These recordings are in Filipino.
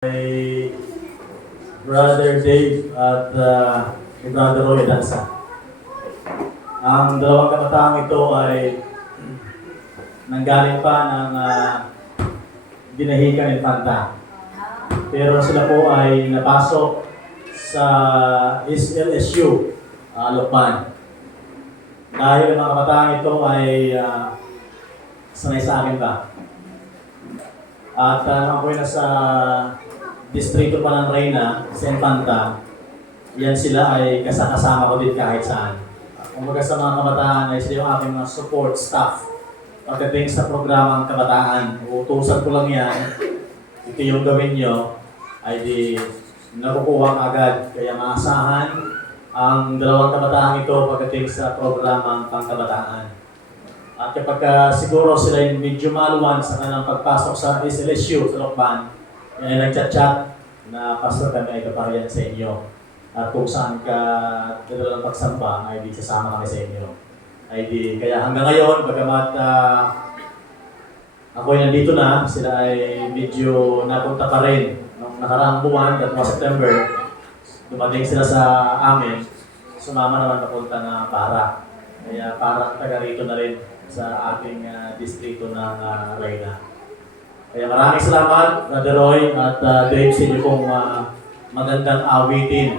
Kay Brother Dave at kay Brother Roy Dansa. Ang dalawang kabataang ito ay nanggaling pa ng Dinahican Infanta. Pero sila po ay napasok sa SLSU, Lokban. Dahil ang mga kabataang ito ay sanay sa akin ba? At ako ay nasa distrito pa ng Reyna, sa Infanta, yan sila ay kasama ko din kahit saan. Kumbaga sa mga kabataan ay sila yung aking mga support staff pagdating sa programang kabataan. Uutusan ko lang yan, ito yung gawin nyo, ay di nakukuha ka agad. Kaya maasahan ang dalawang kabataan ito pagdating sa programang pangkabataan. At kapag siguro sila yung medyo maluwan sa kanilang pagpasok sa SLSU, sa Lokban, ay nagchat-chat na pastor kami ay kaparian sa inyo. At kung saan ka dadalang pagsamba, ay di sasama kami sa inyo. Ay di, kaya hanggang ngayon, bagamat ako ay nandito na, sila ay medyo napunta pa rin. Nung nakaraang buwan, at mga September, dumating sila sa amin, sumama naman papunta na Para. Kaya parang taga rito na rin sa ating distrito ng Reyna. Kaya maraming salamat, Brother Roy at Dave, sa inyo pong magandang awitin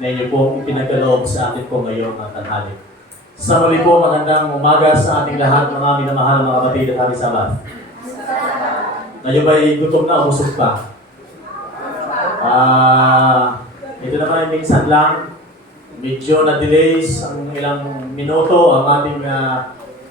na inyo pong ipinagkaloob sa atin po ngayong tanghali. Sa muli po, magandang umaga sa ating lahat, mga minamahal mga kapatid at Happy Sabbath. Ngayon ba'y gutom na o busog pa? Ito naman ay minsan lang, medyo na-delays ang ilang minuto ang ating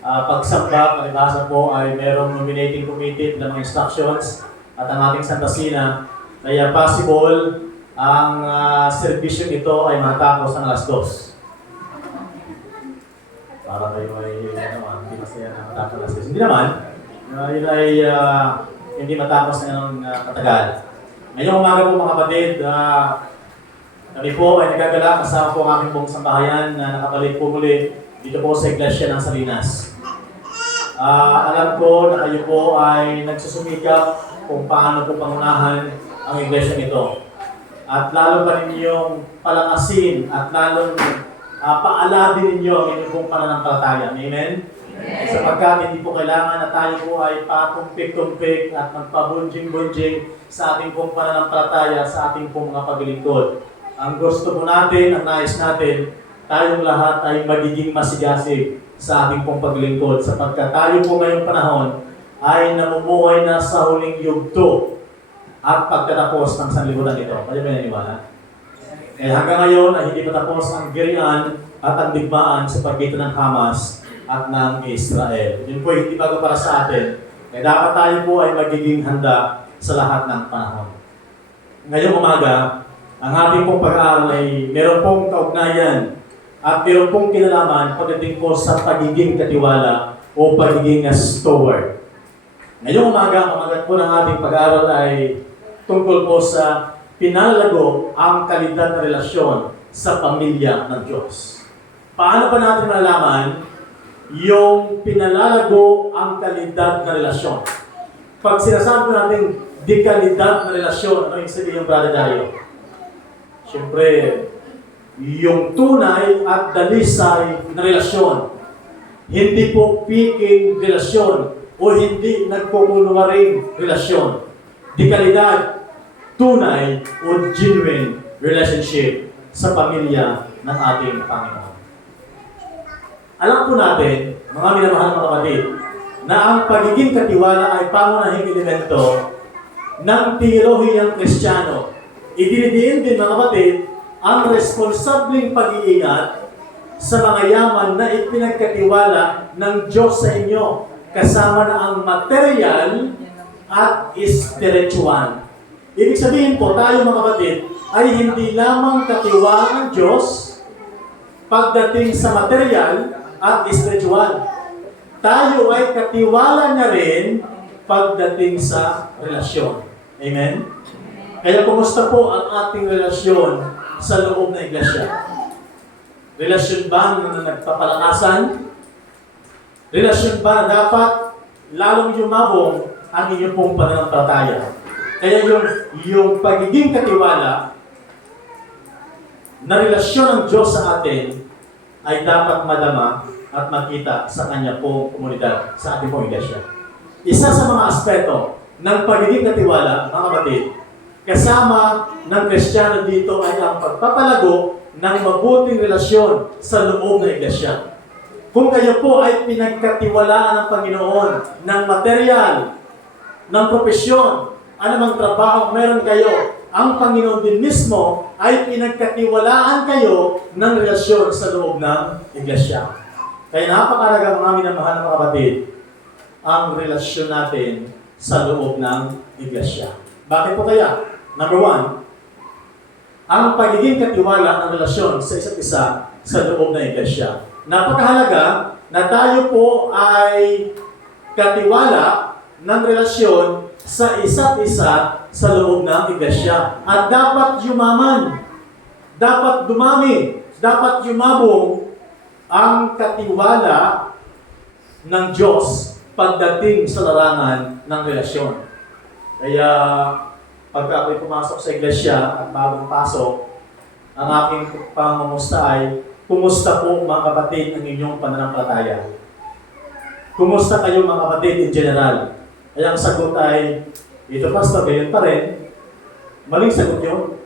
pagsamba. Palibhasa po ay merong nominating committee ng mga instructions at ang ating Santa Sina. Kaya possible ang servisyo ito ay matapos ng alas 2. Para kayo ay hindi masaya na matapos alas 2. Hindi naman. Yun ay hindi matapos ng katagal. Ngayong umaga po mga kapatid, kami po ay nagagala kasama po ang aking pong sambahayan na nakabalik po muli dito po sa Iglesia ng Salinas. Alam ko na kayo po ay nagsusumikap kung paano po pangunahan ang iglesia nito. At lalo pa ninyong palakasin at lalong paalabin ninyo ang inyong pong pananampalataya. Amen? Sapagkat hindi po kailangan na tayo po ay patumpik-tumpik at magpabunjing-bunjing sa ating pong pananampalataya, sa ating pong mga paglilingkod. Ang gusto po natin, ang nais natin, tayong lahat ay magiging masigasig sa ating pong paglingkod sapagkat tayo po ngayong panahon ay namumuhay na sa huling yugto at pagkatapos ng sanlibutan ito. Kayo ba naniwala? Kaya hanggang ngayon ay hindi patapos ang girian at ang digmaan sa pagitan ng Hamas at ng Israel. Yun po hindi bago para sa atin. Kaya dapat tayo po ay magiging handa sa lahat ng panahon. Ngayong umaga, ang ating pong pag-aaral ay meron pong kaugnayan at meron pong kinalaman pagdating po sa pagiging katiwala o pagiging steward. Ngayong umaga, pamagat po ng ating pag-aaral ay tungkol po sa pinalalago ang kalidad na relasyon sa pamilya ng Diyos. Paano pa natin malalaman yung pinalalago ang kalidad na relasyon? Pag sinasabi natin di kalidad na relasyon, ano yung sabihin yung Brother Dayo? Siyempre, yung tunay at dalisay na relasyon. Hindi po peaking relasyon o hindi nagpupunungaring relasyon. Di kalidad, tunay o genuine relationship sa pamilya ng ating Panginoon. Alam po natin, mga minamahal mga kapatid, na ang pagiging katiwala ay pangunahing elemento ng teolohiyang Kristiyano. Idinidiin din mga kapatid ang responsableng pag-iingat sa mga yaman na ipinagkatiwala ng Diyos sa inyo, kasama na ang material at spiritual. Ibig sabihin po, tayo mga kapatid, ay hindi lamang katiwala ng Diyos pagdating sa material at spiritual. Tayo ay katiwala na rin pagdating sa relasyon. Amen? Kaya kumusta po ang ating relasyon sa loob ng iglesia? Relasyon ba na nagpapalakasan? Relasyon ba dapat lalong yumabong ang inyong pong pananampalataya? Kaya yung yung pagiging katiwala na relasyon ng Diyos sa atin ay dapat madama at makita sa Kanya pong komunidad, sa ating pong iglesia. Isa sa mga aspeto ng pagiging katiwala, mga kapatid, kasama ng Kristiyano dito ay ang pagpapalago ng mabuting relasyon sa loob ng iglesia. Kung kayo po ay pinagkatiwalaan ng Panginoon, ng material, ng propesyon, anumang trabaho meron kayo, ang Panginoon din mismo ay pinagkatiwalaan kayo ng relasyon sa loob ng iglesia. Kaya napakalaga mga minamahal na mga kapatid, ang relasyon natin sa loob ng iglesia. Bakit po kaya? Number one, ang pagiging katiwala ng relasyon sa isa't isa sa loob ng iglesia. Napakahalaga na tayo po ay katiwala ng relasyon sa isa't isa sa loob ng iglesia. At dapat yumaman, dapat dumami, dapat yumabong ang katiwala ng Diyos pagdating sa larangan ng relasyon. Kaya pagka ako'y pumasok sa iglesia at bagong pasok, ang aking pangamusta ay, kumusta po mga kapatid ang inyong pananampalataya? Kumusta kayo mga kapatid in general? Kaya ang sagot ay, ito pastor, gayon pa rin. Maling sagot yun.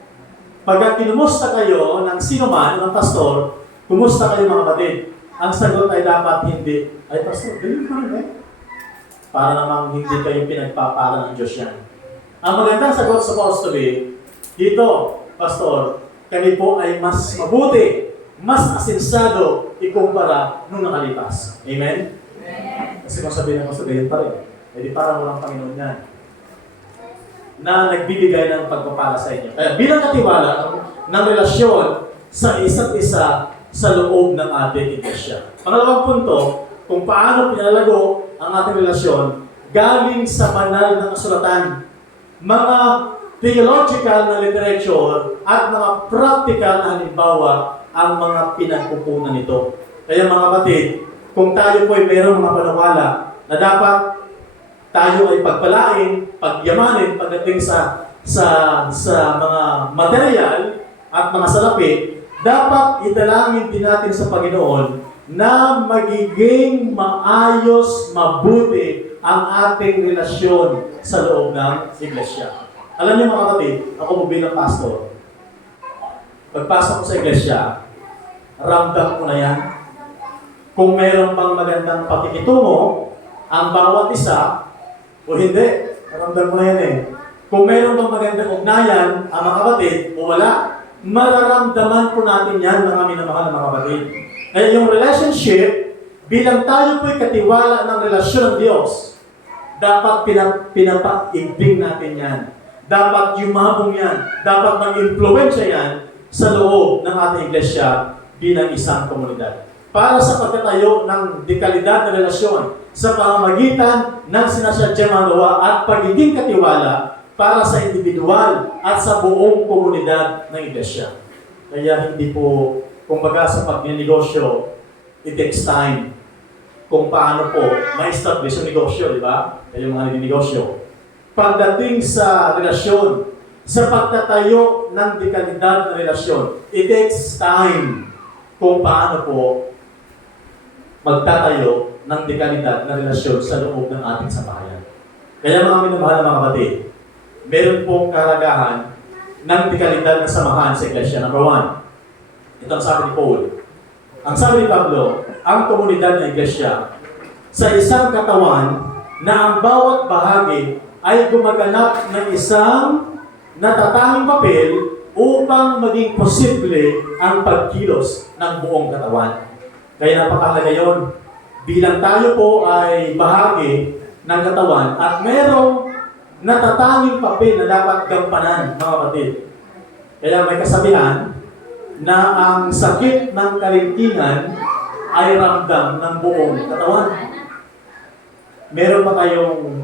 Pagka kinumusta kayo ng sino man, ng pastor, kumusta kayo mga kapatid? Ang sagot ay dapat hindi, ay pastor, gayon pa rin eh. Para namang hindi kayo pinagpapala ng Diyos yan. Ang magandang sagot supposed to be, dito, pastor, kami po ay mas mabuti, mas asinsado ikumpara nung nakalipas. Amen? Kasi kung sabihin mo sabihin pa rin, hindi parang walang Panginoon yan na nagbibigay ng pagpapala sa inyo. Kaya bilang katiwala ng relasyon sa isa't isa sa loob ng ating iglesia. Pangalawang punto, kung paano pinalago ang ating relasyon galing sa banal na kasulatan, mga theological na literature at mga practical na halimbawa ang mga pinagkukunan nito. Kaya mga kapatid, kung tayo po ay mayroong mga panawala na dapat tayo ay pagpalain, pagyamanin pagdating sa mga material at mga salapi, dapat italangin din natin sa Panginoon na magiging maayos, mabuti ang ating relasyon sa loob ng iglesia. Alam niyo mga kapatid, ako po bilang pastor, pagpasok ko sa iglesia, ramdam ko na yan. Kung mayroon pang magandang pakikitungo, ang bawat isa, o hindi, ramdam ko na yan eh. Kung mayroon pang magandang ugnayan, ang mga kapatid, o wala, mararamdaman po natin yan, mga minamahal na mga kapatid. Kaya yung relationship, bilang tayo po'y katiwala ng relasyon ng Diyos, dapat pinapaibig natin yan. Dapat yumabong yan. Dapat mag-impluensya yan sa loob ng ating iglesia bilang isang komunidad. Para sa pagtatayo ng dekalidad na relasyon sa pamamagitan ng sinasadyang magawa at pagiging katiwala para sa individual at sa buong komunidad ng iglesia. Kaya hindi po, kumbaga sa pagnegosyo, it takes time kung paano po ma-establish yung negosyo, di ba? Kaya yung mga negosyo. Pagdating sa relasyon, sa pagtatayo ng dekalidad na relasyon, it takes time kung paano po magtatayo ng dekalidad na relasyon sa loob ng ating sambahayan. Kaya mga minamahal na mga kapatid, meron pong karagahan ng dekalidad na samahan sa iglesia. Number one, ito ang sabi ni Paul. Ang sabi ni Pablo, ang komunidad ng iglesia sa isang katawan na ang bawat bahagi ay gumaganap ng isang natatanging papel upang maging posible ang pagkilos ng buong katawan. Kaya napakahalaga yun. Bilang tayo po ay bahagi ng katawan at merong natatanging papel na dapat gampanan, mga kapatid. Kaya may kasabihan na ang sakit ng kaligtingan ay ramdam ng buong katawan. Meron ba kayong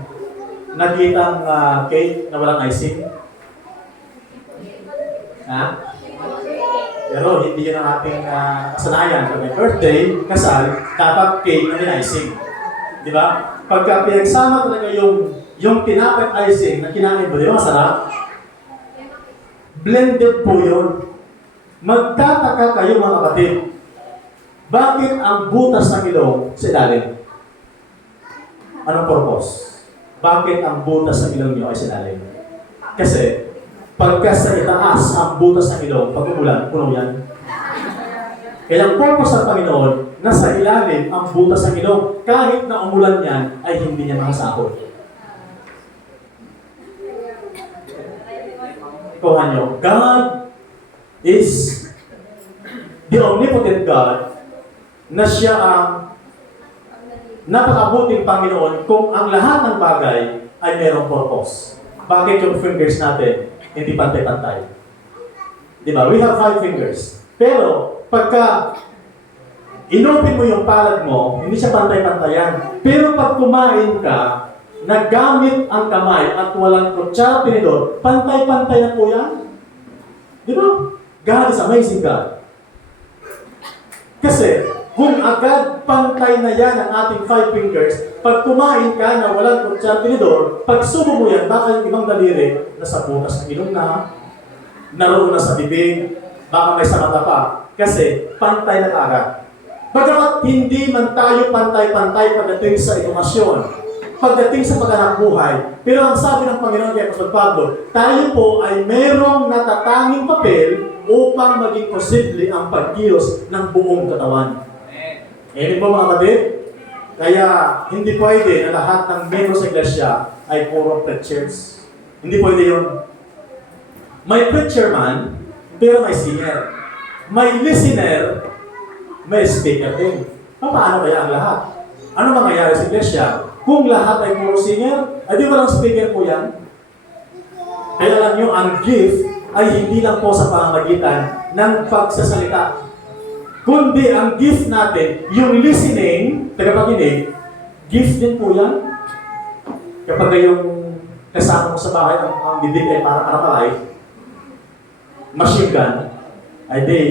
nakitang cake na walang icing? Ha? Pero hindi yun ang ating kasanayan. Pag may birthday, kasal, dapat cake na may icing. Di ba? Pagka pinagsama talaga yung tinapay icing na kinain mo, di ba masarap? Blended po yun. Magtataka kayo mga kapatid. Bakit ang butas ng ilong sa ilalim? Anong purpose? Bakit ang butas ng ilong nyo ay sa ilalim? Kasi, pagka sa itaas ang butas ng ilong, pag umulan, puno yan. Kaya ang purpose ng Panginoon, nasa ilalim ang butas ng ilong. Kahit na umulan yan, ay hindi niya makasahod. Ikuhan nyo, God is the omnipotent God na siya ang napakabuting Panginoon kung ang lahat ng bagay ay mayroong purpose. Bakit yung fingers natin hindi pantay-pantay? Di ba? We have 5 fingers. Pero, pagka inopin mo yung palad mo, hindi siya pantay-pantayan. Pero pag kumain ka, nagamit ang kamay at walang kutsara tinidor, pantay-pantay na po yan. Di ba? God is amazing God. Kasi, kung agad pantay na yan ang ating 5 fingers, pag kumain ka na walang kutsara tinidor, pag subo mo yan, baka yung ibang daliri, nasa butas ng ilong na, naroon na sa bibig, baka may sa mata pa. Kasi, pantay na kaagad. Bagamat hindi man tayo pantay-pantay pagdating sa edukasyon, pagdating sa paghanap buhay. Pero ang sabi ng Panginoon kay Apostol Pablo, tayo po ay merong natatanging papel upang maging posible ang pagkilos ng buong katawan. Amen po mga kapatid? Kaya hindi pwede na lahat ng membro sa iglesia ay puro preachers. Hindi pwede yun. May preacher man, pero may singer. May listener, may speaker din. Paano kaya ang lahat? Ano mangyayari sa iglesia? Kung lahat ay puro singer, ay di walang speaker po yan. Kaya alam nyo, ang gift ay hindi lang po sa pamamagitan ng pagsasalita. Kundi ang gift natin, yung listening, tagapakinig, gift din po yan. Kapag yung kasama mo sa bahay, ang bibig ay para palay, machine gun, ay di,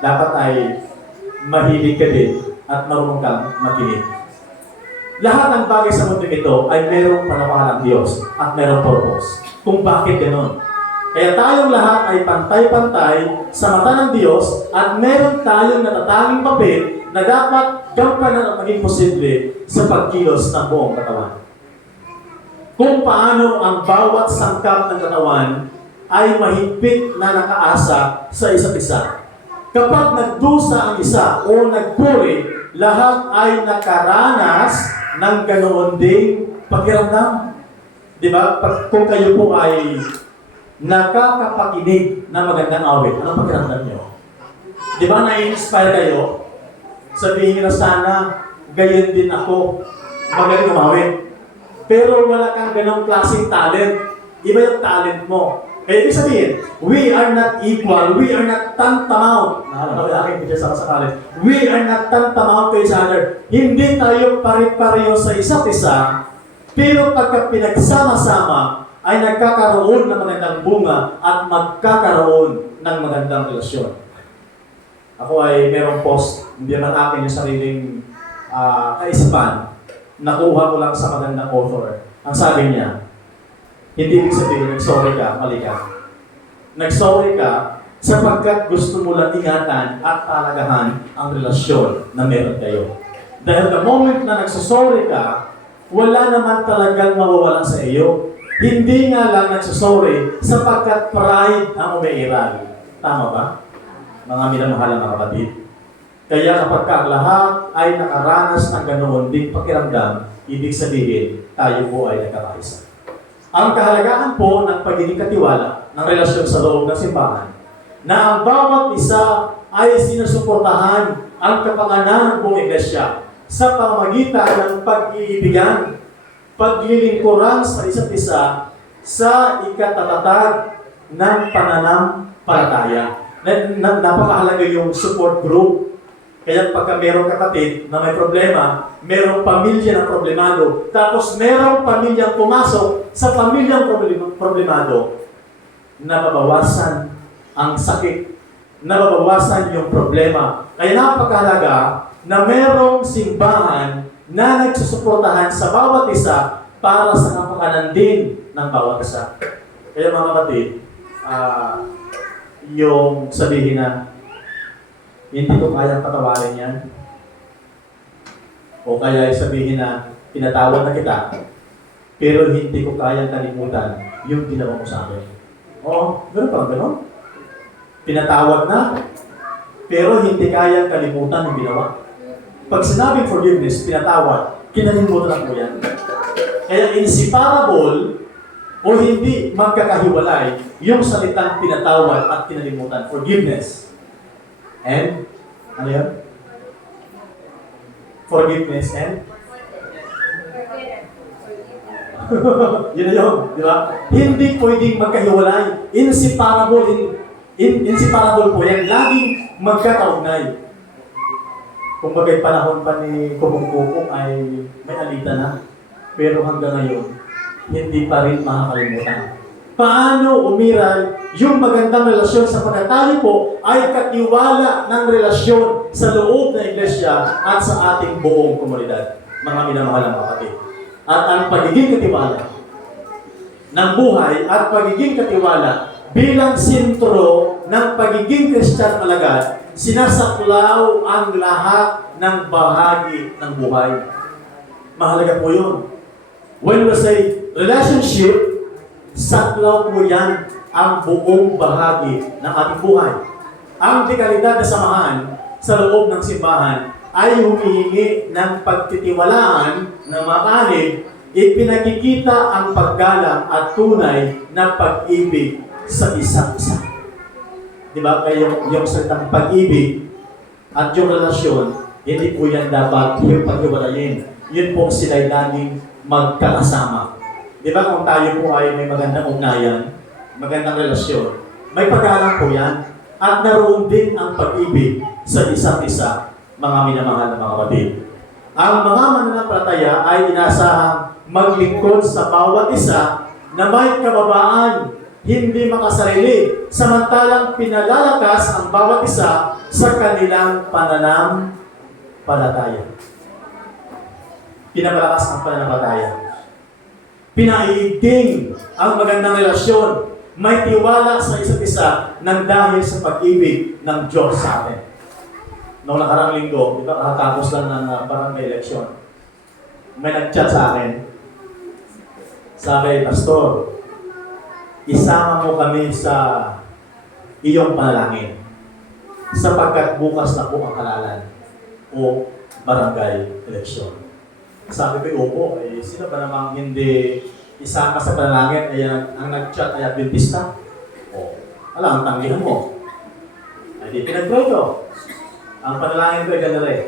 dapat ay mahilig ka din at marunong kang makinig. Lahat ng bagay sa mundo ito ay mayroong panawalang Diyos at mayroong purpose. Kung bakit ganoon. Kaya tayong lahat ay pantay-pantay sa mata ng Diyos at meron tayong natatanging papel na dapat gampanan at maging posible sa pagkilos ng buong katawan. Kung paano ang bawat sangkap ng katawan ay mahigpit na nakaasa sa isa't isa. Kapag nagdusa ang isa o nagpuri, lahat ay nakaranas ng ganoon ding pakiramdam. Di ba? Kung kayo po ay nakakapakinig ng magandang awit, anong pakiramdam nyo? Di ba na-inspire kayo? Sabihin na sana, gayon din ako, magaling umawit. Pero wala kang ganong klaseng talent. Iba yung talent mo. Kaya ibig sabihin, we are not equal, we are not tantamount. Aking picture sa college. We are not tantamount to each other. Hindi tayo pare-pareho sa isa't isa, pero pagka pinagsama-sama, ay nagkakaroon ng magandang bunga at magkakaroon ng magandang relasyon. Ako ay merong post, hindi naman akin yung sariling kaisipan. Nakuha ko lang sa magandang author. Ang sabi niya, hindi ibig sabihin, nag-sorry ka, mali ka. Nag-sorry ka sapagkat gusto mo lang ingatan at talagahan ang relasyon na meron kayo. Dahil the moment na nagsasorry ka, wala naman talagang mawawala sa iyo. Hindi nga lang nagsasorry sapagkat pride ang umiiral. Tama ba? Mga minamahal na kapatid. Kaya kapag ang lahat ay nakaranas ng ganoon ding pakiramdam, ibig sabihin, tayo po ay nagkakaisa. Ang kahalagahan po ng pagiging katiwala ng relasyon sa loob ng simbahan, na ang bawat isa ay sinusuportahan ang kapakanan ng buong iglesia sa pamamagitan ng pag-iibigan, paglilingkuran sa isa't isa sa ikatatatag ng pananampalataya. Napakahalaga yung support group. Kaya pagka merong kapatid na may problema, merong pamilya na problemado, tapos merong pamilyang pumasok sa pamilyang problemado, nababawasan ang sakit, nababawasan yung problema. Kaya napakahalaga na merong simbahan na nagsusuportahan sa bawat isa para sa kapakanan din ng bawat isa. Kaya mga kapatid, yung sabihin na hindi ko kayang patawarin yan. O kaya sabihin na pinatawad na kita, pero hindi ko kayang kalimutan yung ginawa mo sa akin. Oo, gano'n pa, gano'n. Pinatawad na, pero hindi kayang kalimutan yung ginawa. Pag sinabing forgiveness, pinatawad, kinalimutan na po yan. Kaya inseparable o hindi magkakahiwalay yung salitang pinatawad at kinalimutan. Forgiveness. And, ano yun? Forgiveness and? Yun na yun, di ba? Hindi pwedeng magkahiwalay. Inseparable. Inseparable po yan. Laging magkakaugnay. Kung bagay panahon pa ni Kumungkukong ay may alita na. Pero hanggang ngayon, hindi pa rin makakalimutan. Paano umiral yung magandang relasyon sa pagkatali po ay katiwala ng relasyon sa loob ng iglesia at sa ating buong komunidad, mga minamahal na kapatid. At ang pagiging katiwala ng buhay at pagiging katiwala bilang sentro ng pagiging Kristiyano alagad, sinasaklaw ang lahat ng bahagi ng buhay. Mahalaga po yun. When we say relationship, saklaw po yan ang buong bahagi ng ating buhay. Ang dekalidad na samahan sa loob ng simbahan ay humihingi ng pagtitiwalaan ng mga kanib, ipinakikita ang paggalang at tunay na pag-ibig sa isa't isa. Diba? Kaya yung salitang pag-ibig at yung relasyon, hindi po yan dapat yung paghiwalayin. Yun po sila'y laging magkakasama. Diba kung tayo po ay may magandang ugnayan, magandang relasyon, may paggalang po yan. At naroon din ang pag-ibig sa isa't isa, mga minamahal na mga kapatid. Ang mga mananampalataya ay inasahang maglingkod sa bawat isa na may kababaan, hindi makasarili, samantalang pinalalakas ang bawat isa sa kanilang pananampalataya. Pinapalakas ang pananampalataya. Pinaiigting ang magandang relasyon, may tiwala sa isa't isa nang dahil sa pag-ibig ng Diyos sa atin. Noong nakarang linggo, di ba, kakatapos lang ng barangay election, may nag-chat sa akin, sabi, Pastor, isama mo kami sa iyong panalangin sapagkat bukas na po ang halalan o barangay election. Sabi ko, opo, sino ba namang hindi isama sa panalangin ay ang nag-chat ay Adventista? O, alam, ang tanggihan mo. Ay di pinag-pray ko. Ang panalangin ko ay ganun rin.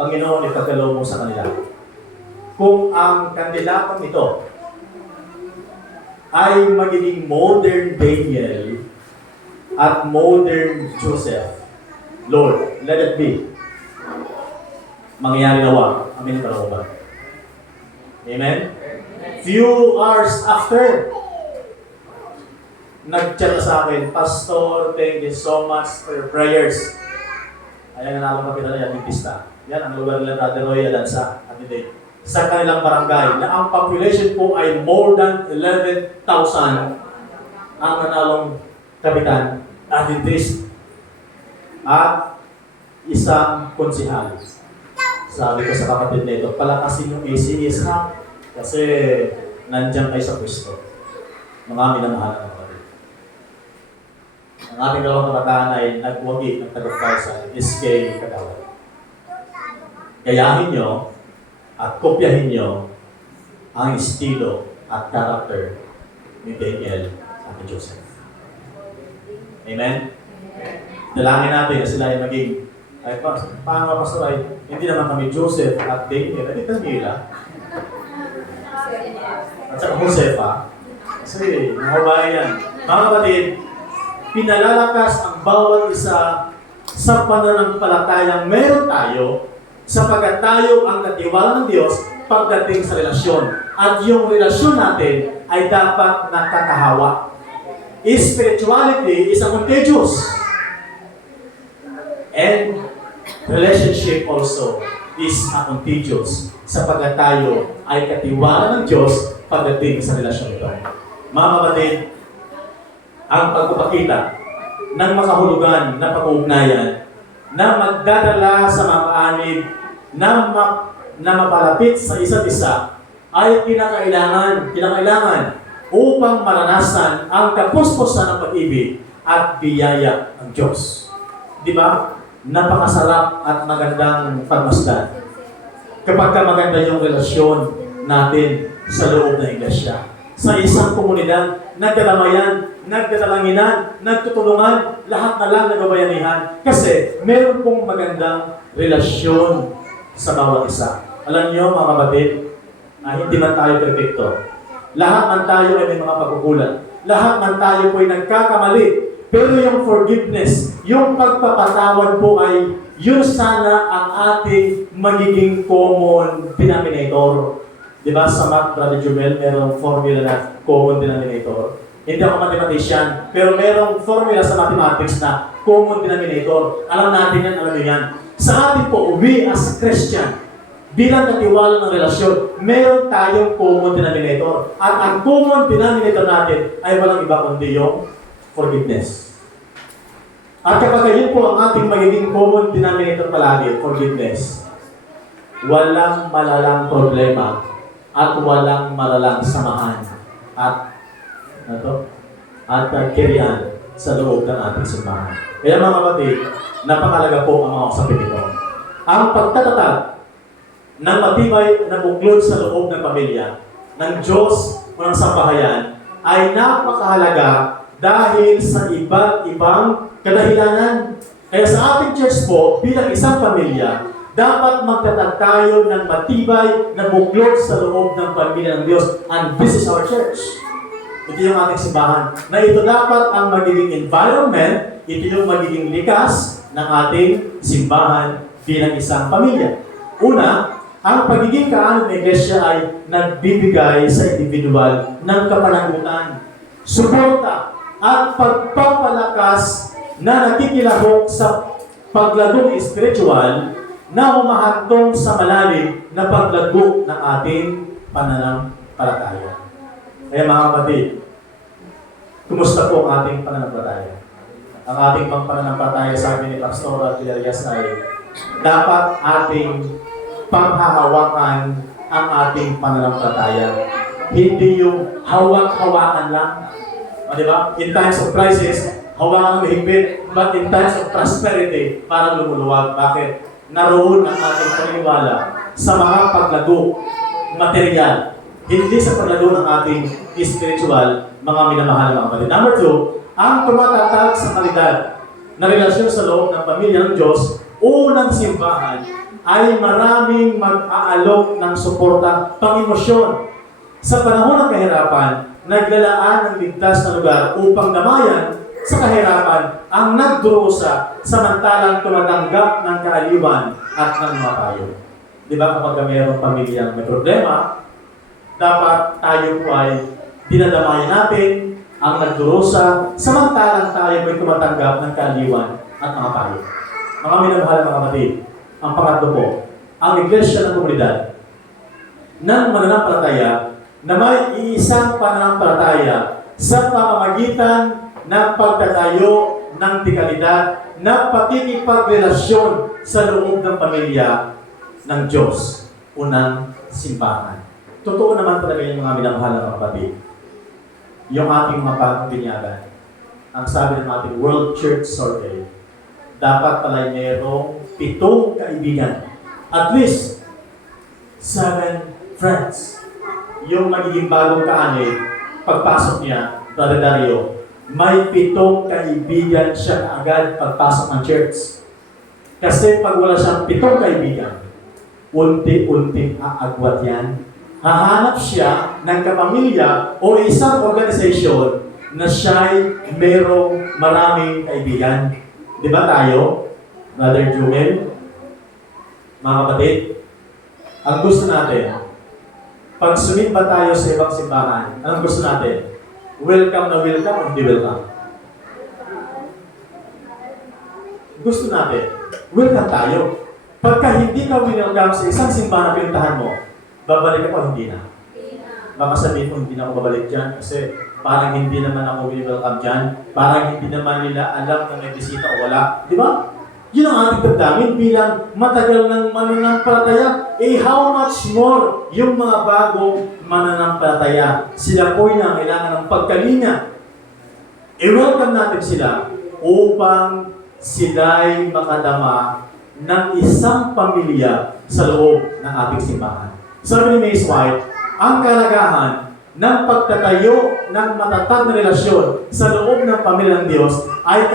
Panginoon, ipagkalo mo sa kanila. Kung ang kandidatong ito ay magiging modern Daniel at modern Joseph, Lord, let it be. Mangyayari nawa. Amin para ba? Amen? Few hours after, nag-chat sa akin, Pastor, thank you so much for your prayers. Ayan na nalang kapita na Adventista. Yan ang lugar nila Brother Roy Alansa at today. Sa kanilang barangay na ang population po ay more than 11,000 ang nanalong kapitan Adventist at isang konsihal. Sabi ko sa kapatid na ito, palakasin yung ACS ha kasi nandiyan kayo sa pwesto. Mga minamahal na kapatid. Ang ating dalawang kabataan ay nagwagi ng tagapagay sa SK Kagawad. Gayahin nyo at kopyahin nyo ang estilo at character ni Daniel at ni Joseph. Amen? Dalangin natin na sila ay maging paano Pastor ay hindi naman kami Joseph at Daniel, hindi Daniela. At saka Josefa. Kasi nahubayan yan. Mga kapatid, pinalalakas ang bawat isa sa pananampalatayang meron tayo sapagkat tayo ang natiwala ng Diyos pagdating sa relasyon. At yung relasyon natin ay dapat nakakahawa. Spirituality is a contagious. And relationship also is a contagious sapagkat tayo ay katiwala ng Diyos pagdating sa relasyon ito. Mga kapatid, ang pagpapakita ng makahulugan na pag-uugnayan na magdadala sa mga anib na mapalapit sa isa't isa ay kinakailangan upang maranasan ang kapuspusan ng pag-ibig at biyaya ng Diyos. Di ba? Napakasarap at magandang pagmasdan kapag maganda yung relasyon natin sa loob ng iglesia. Sa isang komunidad, nagdadamayan, nagdadalanginan, nagtutulungan, lahat na lang nagabayanihan. Kasi meron pong magandang relasyon sa bawat isa. Alam niyo mga kapatid, hindi man tayo perfecto. Lahat man tayo ay may mga pagkukulang. Lahat man tayo po ay nagkakamali. Pero yung forgiveness, yung pagpapatawad po ay yun sana ang ating magiging common denominator. Di ba sa math, Brother Jumel, merong formula na common denominator. Hindi ako mathematician, pero merong formula sa mathematics na common denominator. Alam natin yan, alam niyo yan. Sa atin po, we as Christian, bilang katiwala ng relasyon, meron tayong common denominator. At ang common denominator natin ay walang iba kundi yung forgiveness. At kapag yun po ang ating magiging common denominator palagi, forgiveness, walang malalang problema at walang malalang samahan at kiriyan sa loob ng ating simbahan. Kaya mga kapatid, napakalaga po ang mga usapin ito. Ang pagtatatag ng matibay na buklod sa loob ng pamilya, ng Diyos o ng sambahayan ay napakahalaga dahil sa iba't ibang kadahilanan. Kaya sa ating church po, bilang isang pamilya, dapat magtatag tayo ng matibay na buklod sa loob ng pamilya ng Diyos. And this is our church. Ito yung ating simbahan. Na ito dapat ang magiging environment, ito yung magiging likas ng ating simbahan bilang isang pamilya. Una, ang pagiging kaanib ng iglesia ay nagbibigay sa individual ng kapanagutan, suporta, at pagpapalakas na nakikilahok sa paglagong espiritual na humahantong sa malalim na paglago ng ating pananampalataya. Kaya mga kapatid, kumusta po ang ating pananampalataya? Ang ating pananampalataya, sabi ni Pastor Villarreal, ay dapat ating panghahawakan ang ating pananampalataya. Hindi yung hawak-hawakan lang. Diba? In times of crisis, hawakan ng mahigpit, but in times of prosperity, parang lumuluwag. Bakit? Naroon ang ating paniniwala sa mga paglago, material, hindi sa paglago ng ating spiritual, mga minamahal mga kapatid. Number 2, ang tumatatag sa kalidad na relasyon sa loob ng pamilya ng Diyos o ng simbahan ay maraming mag-aalok ng suporta pang-emosyon. Sa panahon ng kahirapan, naglalaan ng ligtas na lugar upang damayan sa kahirapan ang nagdurusa samantalang tumatanggap ng kaaliwan at ng mga payo. Di ba kapag mayroong pamilyang may problema, dapat tayo po ay dinadamayan natin ang nagdurusa samantalang tayo ay tumatanggap ng kaaliwan at mga payo. Mga minamahal mga kapatid, ang pangatlo po, ang iglesia ng komunidad ng mananampalataya na may iisang pananampalataya sa pamamagitan ng pagtatayo ng dekalidad na pakikipagrelasyon sa loob ng pamilya ng Diyos o ng simbahan. Totoo naman talaga yung mga minamahal na kapatid. Yung ating mapagpinyagan. Ang sabi ng ating World Church Survey, dapat pala mayroong 7 kaibigan. At least 7 friends. Yung magiging bagong kaanib, pagpasok niya, Brother Dario, may 7 kaibigan siya agad pagpasok ng church. Kasi pag wala siyang 7 kaibigan, unti-unting aagwat yan. Hahanap siya ng kapamilya o isang organisasyon na siya'y merong maraming kaibigan. Di ba tayo, Brother Jumel, mga kapatid, ang gusto natin, pag sumimba tayo sa ibang simbahan, anong gusto natin? Welcome na welcome o hindi welcome? Gusto natin, welcome tayo. Pagka hindi ka welcome sa isang simbahan na pinuntahan mo, babalik ako hindi na. Baka sabihin mo, hindi na ako babalik dyan kasi parang hindi naman ako welcome dyan, parang hindi naman nila alam na may bisita o wala. Di ba? Yun ang ating damdamin bilang matagal ng mananampalataya. How much more yung mga bagong mananampalataya. Sila po'y nangailangan ng pagkalinga. I-welcome natin sila upang sila'y makadama ng isang pamilya sa loob ng ating simbahan. Sabi ni Mace White, ang kalagahan ng pagtatayo ng matatag na relasyon sa loob ng pamilya ng Diyos ay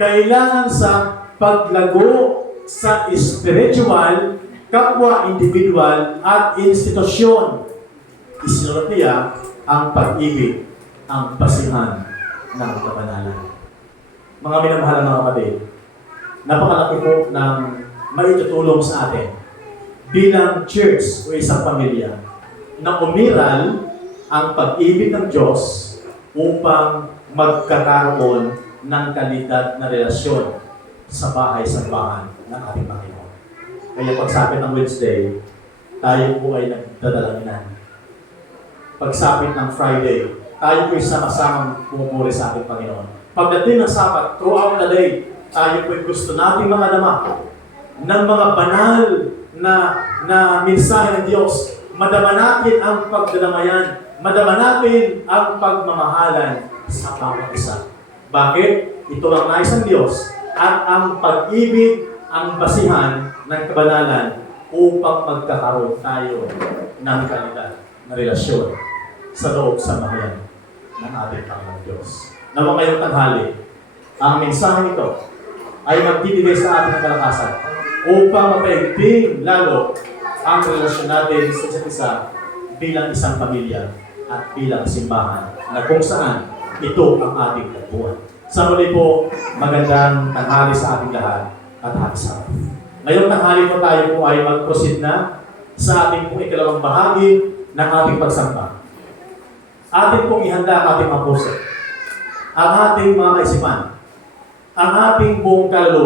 kailangan sa paglago sa spiritual, kapwa individual at institusyon. Isinulat niya ang pag-ibig, ang basihan ng kabanalan. Mga minamahal na mga kapatid, napakalaki po ng maitutulong sa atin bilang church o isang pamilya na umiral ang pag-ibig ng Diyos upang magkakaroon ng kalidad na relasyon sa bahay-sambahan ng ating Panginoon. Kaya pagsapit ng Wednesday, tayo po ay nagdadalaginan. Pagsapit ng Friday, tayo po ay sama-samang pumupuri sa ating Panginoon. Pagdating ng Sabat, throughout the day, tayo po ay gusto nating madama ng mga banal na mensahe ng Diyos. Madama natin ang pagdadamayan. Madama natin ang pagmamahalan sa bawat isa. Bakit? Ito ang nais ng Diyos at ang pag-ibig, ang basihan ng kabanalan upang magkakaroon tayo ng kalidad na relasyon sa loob sa bahayan ng ating Panginoon Diyos. Nawa ngayong tanghali, ang mensahe nito ay magbibigay sa ating kalakasan upang mapaigting lalo ang relasyon natin sa isa't isa bilang isang pamilya at bilang simbahan na kung saan ito ang ating tagpuan. Sa muli po, magandang tanghali sa ating lahat at happy Sabbath. Ngayong tanghali po tayo po ay mag-proceed na sa ating pong ikalawang bahagi ng ating pagsamba. Ating pong ihanda ang ating mga puso, ang ating mga kaisipan, ang ating buong kaluluwa.